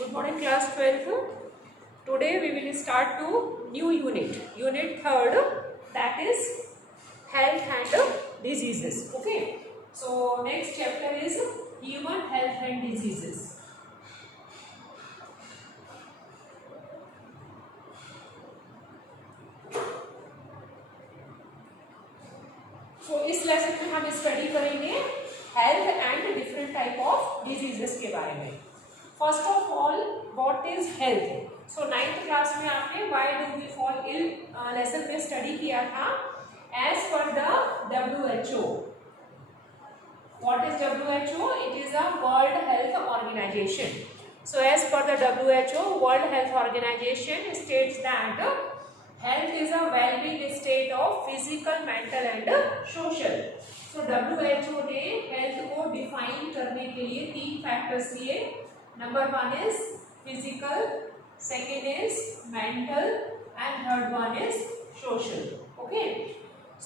Good morning, class 12th. Today we will start to new unit third, that is health and diseases. Okay. So next chapter is human health and diseases. So इस lesson में हम study करेंगे health and different type of diseases के बारे में. First of all what is health. So 9th class में आपने why do we fall ill lesson में स्टडी किया था. As per the WHO. What is WHO? It is a world health organization. So as per the WHO, world health organization states that health is a well-being state of physical, mental and social. So WHO ने health को define करने के लिए 3 factors दिए. Number 1 is physical, second is mental and third one is social. Okay.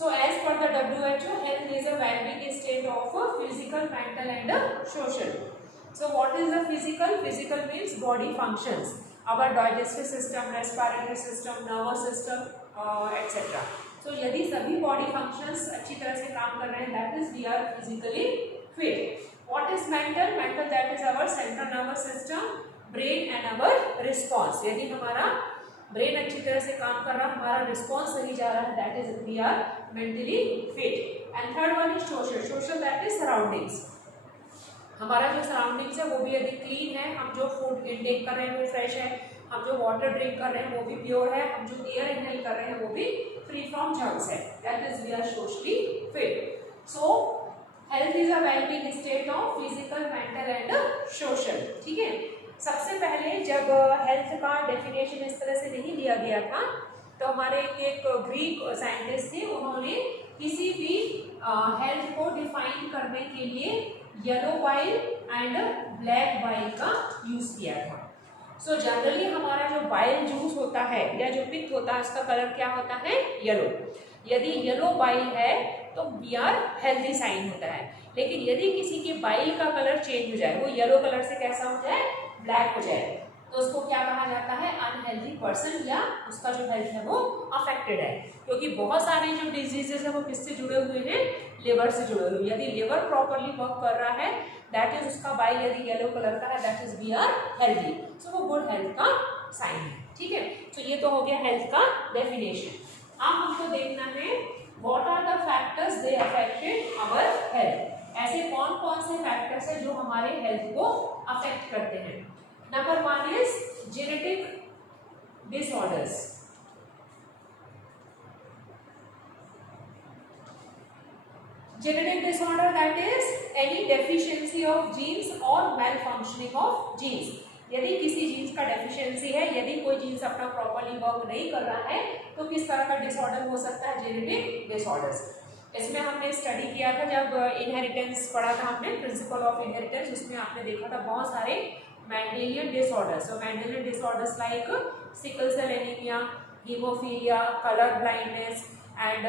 So as per the WHO, health is a well-being state of physical, mental and social. So what is the physical? Physical means body functions. Our digestive system, respiratory system, nervous system, etc. So यदि सभी body functions अच्छी तरह से काम कर रहे हैं, that is we are physically fit. What is mental? Mental, that is our central nervous system, brain and our response. यदि हमारा brain अच्छी तरह से काम कर रहा है, हमारा response सही जा रहा है, that is we are mentally fit. And third one is social. Social, that is surroundings. हमारा जो सराउंडिंग्स है वो भी यदि क्लीन है, हम जो फूड इनटेक कर रहे हैं वो फ्रेश है, हम जो वाटर ड्रिंक कर रहे हैं वो भी प्योर है, हम जो एयर इनहेल कर रहे हैं वो भी फ्री फ्रॉम जर्म्स है, that is we are socially fit. So health is a wellbeing state of physical, mental and social. ठीक है. सबसे पहले जब हेल्थ का डेफिनेशन इस तरह से नहीं दिया गया था तो हमारे एक ग्रीक साइंटिस्ट थे, उन्होंने किसी भी हेल्थ को डिफाइन करने के लिए yellow bile and black bile का यूज किया था. सो जनरली हमारा जो बाइल जूस होता है या जो पित्त होता है उसका कलर क्या होता है? येलो. यदि येलो बाइल है तो वी आर हेल्दी साइन होता है. लेकिन यदि किसी के बाइल का कलर चेंज हो जाए, वो येलो कलर से कैसा हो जाए? ब्लैक हो जाए, तो उसको क्या कहा जाता है? अनहेल्दी पर्सन, या उसका जो हेल्थ है वो अफेक्टेड है. क्योंकि बहुत सारे जो डिजीजेस है वो किससे जुड़े हुए हैं? लिवर से जुड़े हुए. यदि लिवर प्रॉपरली वर्क कर रहा है, दैट इज उसका बाइल यदि येलो कलर का है, that is we are healthy. So वो गुड हेल्थ का साइन है. ठीक है. तो ये तो हो गया हेल्थ का डेफिनेशन. अब हमको देखना है what are the factors they affected our health. ऐसे कौन कौन से फैक्टर्स है जो हमारे हेल्थ को अफेक्ट करते हैं. Number 1 is genetic disorders. Genetic disorder, that is any deficiency of genes or malfunctioning of genes. यदि किसी जीन्स का डेफिशिएंसी है, यदि कोई जीन्स अपना प्रॉपरली वर्क नहीं कर रहा है, तो किस तरह का डिसऑर्डर हो सकता है? Genetic disorders. इसमें हमने स्टडी किया था जब इनहेरिटेंस पढ़ा था हमने, प्रिंसिपल ऑफ इनहेरिटेंस, उसमें आपने देखा था बहुत सारे Mendelian disorders. So Mendelian disorders like sickle cell anemia, hemophilia, color blindness, and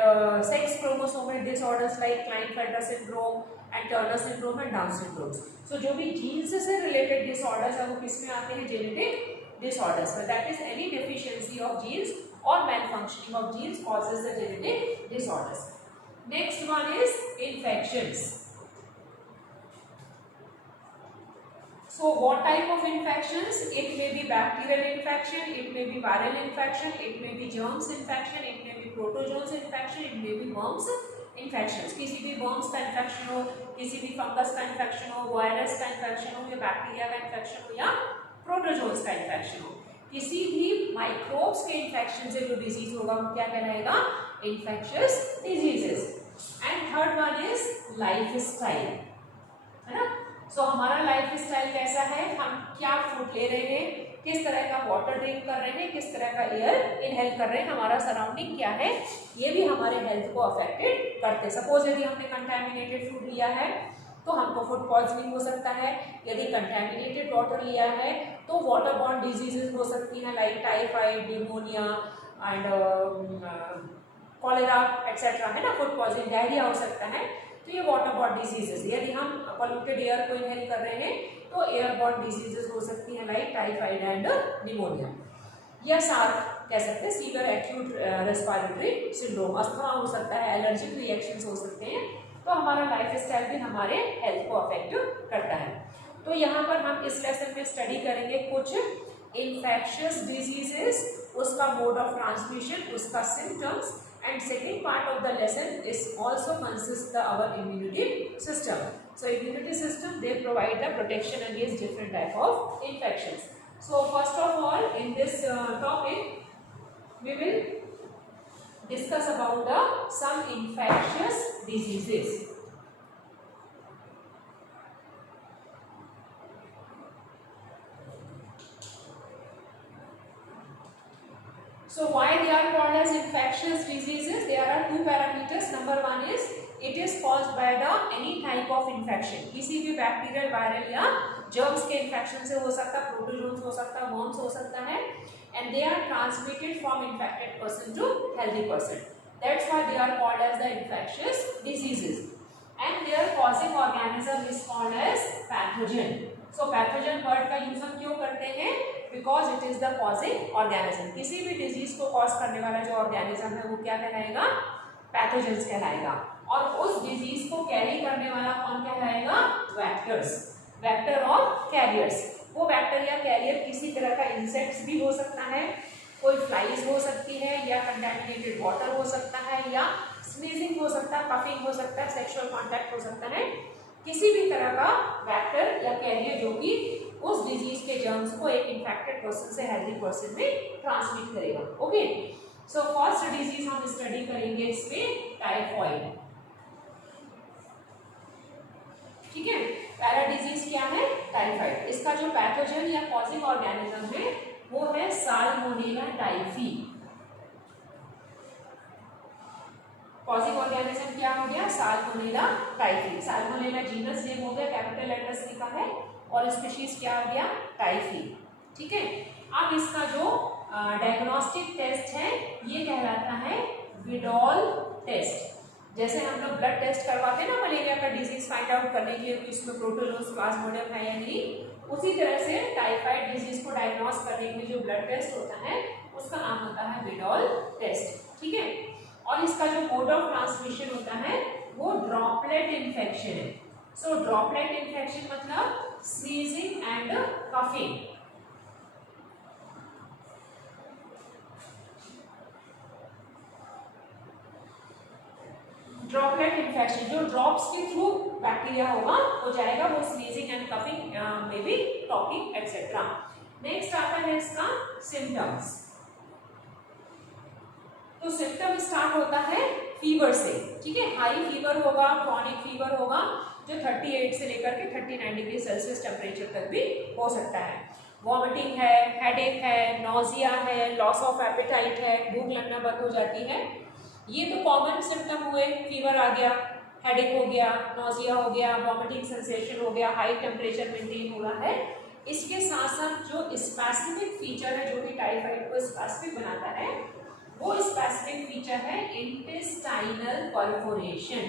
sex chromosomal disorders like Klinefelter syndrome and Turner syndrome and Down syndrome. So जो भी genes से related disorders है वो किस में आते हैं? Genetic disorders. So that is any deficiency of genes or malfunctioning of genes causes the genetic disorders. Next one is infections. So what type of infections? It may be bacterial infection, it may be viral infection, it may be germs infection, it may be protozoans infection, it may be worms infections. किसी भी worms का infection हो, किसी भी fungus का infection हो, virus का infection हो, या bacteria का infection हो, या protozoans का infection हो, किसी भी microbes के infection से जो disease होगा वो क्या कहलाएगा? Infectious diseases. And third one is lifestyle, है ना. सो हमारा लाइफ स्टाइल कैसा है? हम क्या फूड ले रहे हैं, किस तरह का वाटर ड्रिंक कर रहे हैं, किस तरह का एयर इनहेल कर रहे हैं, हमारा सराउंडिंग क्या है, ये भी हमारे हेल्थ को अफेक्टेड करते हैं. सपोज यदि हमने कंटैमिनेटेड फूड लिया है तो हमको फूड पॉइजनिंग हो सकता है. यदि कंटैमिनेटेड वाटर लिया है तो वाटर बॉर्न डिजीजेस हो सकती हैं like typhoid, pneumonia and cholera etcetera, है ना. फूड पॉइजनिंग, डायरिया हो सकता है. तो ये वाटर बॉर्न डिजीजेस. यदि हम पॉल्यूटेड एयर को इनहेल कर रहे हैं तो एयरबॉर्न डिजीजेस हो सकती हैं लाइक टाइफाइड एंड निमोनिया, या सार्क कह सकते हैं, severe acute respiratory syndrome, asthma हो सकता है, एलर्जिक रिएक्शंस हो सकते हैं। तो हमारा लाइफ स्टाइल भी हमारे हेल्थ को अफेक्ट करता है। तो यहाँ पर हम इस लेसन में स्टडी करेंगे कुछ इन्फेक्शियस डिजीजेस, उसका मोड ऑफ ट्रांसमिशन, उसका symptoms, and second part of the lesson is also consists our immunity system. So immunity system, they provide the protection against different type of infections. So first of all in this topic we will discuss about the some infectious diseases. So why they are called as infectious diseases? There are two parameters. Number one is it is caused by the any type of infection. किसी भी bacterial, viral या germs के infection से हो सकता है, protozoans हो सकता है, वर्म्स हो सकता है, and they are transmitted from infected person to healthy person. That's why they are called as the infectious diseases. And their causing organism is called as pathogen. So pathogen word का use हम क्यों करते हैं? Because it is the causing organism. किसी भी disease को cause करने वाला जो ऑर्गेनिज्म है वो क्या कहलाएगा? पैथोजेंस कहलाएगा। और उस डिजीज को कैरी करने वाला कौन कहलाएगा? वेक्टर्स, वेक्टर और कैरियर्स। वो वेक्टर या कैरियर किसी तरह का इंसेक्ट्स भी हो सकता है, कोई फ्लाइज हो सकती है, या कंटेमिनेटेड वाटर हो सकता है, या स्नीजिंग हो सकता है, कफिंग हो सकता है, सेक्सुअल कॉन्टैक्ट हो सकता है, किसी भी तरह का वेक्टर या कैरियर जो कि उस डिजीज के जर्म्स को एक इन्फेक्टेड पर्सन से हेल्दी पर्सन में ट्रांसमिट करेगा। ओके, सो फर्स्ट डिजीज हम स्टडी करेंगे इसमें टाइफॉइड। ठीक है, पहला डिजीज क्या है? टाइफाइड। इसका जो पैथोजन या कॉजिंग ऑर्गेनिज्म है वो है साल्मोनेला टाइफी। कॉजिंग ऑर्गेनिज्म क्या हो गया? Salmonella typhi. Salmonella genus name हो गया, कैपिटल लेटर्स लिखा है, और स्पीशीज क्या हो गया? टाइफी। ठीक है, अब इसका जो डायग्नोस्टिक टेस्ट है ये कहलाता है विडॉल टेस्ट। जैसे हम लोग ब्लड टेस्ट करवाते हैं ना मलेरिया का डिजीज फाइंड आउट करने के लिए कि इसमें प्रोटोजोन्स प्लाज्मोडियम है या नहीं, उसी तरह से टाइफाइड डिजीज को डायग्नोस करने के लिए जो ब्लड टेस्ट होता है उसका नाम होता है विडॉल टेस्ट। ठीक है, और इसका जो मोड ऑफ ट्रांसमिशन होता है वो ड्रॉपलेट इन्फेक्शन है। सो ड्रॉपलेट इन्फेक्शन मतलब sneezing and coughing. Droplet infection जो ड्रॉप्स के थ्रू बैक्टीरिया होगा हो जाएगा, वो स्नीजिंग एंड कफिंग में भी टॉकिंग एक्सेट्रा। नेक्स्ट आता है इसका सिम्टम्स। तो सिम्टम स्टार्ट होता है फीवर से। ठीक है, हाई फीवर होगा, क्रॉनिक फीवर होगा जो 38 से लेकर के 39 डिग्री सेल्सियस टेम्परेचर तक भी हो सकता है। वॉमिटिंग है, हेडेक है, नोजिया है, लॉस ऑफ एपेटाइट है, भूख लगना बंद हो जाती है। ये तो कॉमन सिम्टम हुए, फीवर आ गया, हेडेक हो गया, नोजिया हो गया, वॉमिटिंग सेंसेशन हो गया, हाई टेम्परेचर मेंटेन हो रहा है। इसके साथ साथ जो स्पेसिफिक फीचर है जो कि टाइफाइड को स्पेसिफिक बनाता है वो स्पेसिफिक फीचर है इंटेस्टाइनल परफोरेशन।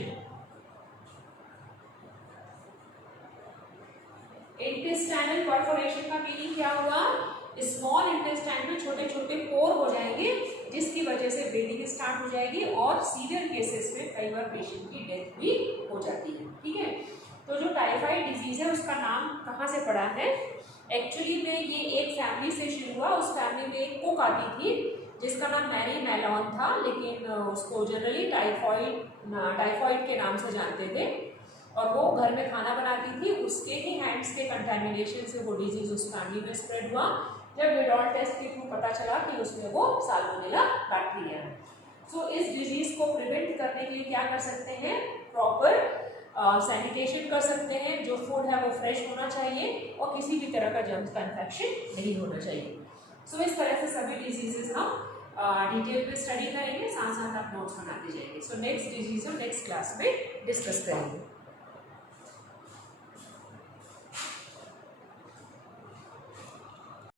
इंटेस्टाइनल परफोरेशन का मीनिंग क्या हुआ? स्मॉल इंटेस्टाइन में छोटे छोटे पोर हो जाएंगे जिसकी वजह से ब्लीडिंग स्टार्ट हो जाएगी और सीवियर केसेस में कई बार पेशेंट की डेथ भी हो जाती है। ठीक है, तो जो टाइफाइड डिजीज है उसका नाम कहाँ से पड़ा है? एक्चुअली में ये एक फैमिली से शुरू हुआ। उस फैमिली में एक कुक आती थी जिसका नाम मैरी मेलॉन था, लेकिन उसको जनरली टाइफाइड के नाम से जानते थे, और वो घर में खाना बनाती थी। उसके ही हैंड्स के कंटेमिनेशन से वो डिजीज उस फैमिली में स्प्रेड हुआ। जब विडॉल टेस्ट के थ्रू पता चला कि उसमें वो साल्मोनेला बैक्टीरिया है। सो इस डिजीज को प्रिवेंट करने के लिए क्या कर सकते हैं? प्रॉपर सैनिटेशन कर सकते हैं, जो फूड है वो फ्रेश होना चाहिए और किसी भी तरह का जर्म्स का इन्फेक्शन नहीं होना चाहिए। सो इस तरह से सभी डिजीजेस हम डिटेल में स्टडी करेंगे, साथ साथ आप नोट्स बनाते जाएंगे। सो नेक्स्ट डिजीज हम नेक्स्ट क्लास में डिस्कस करेंगे।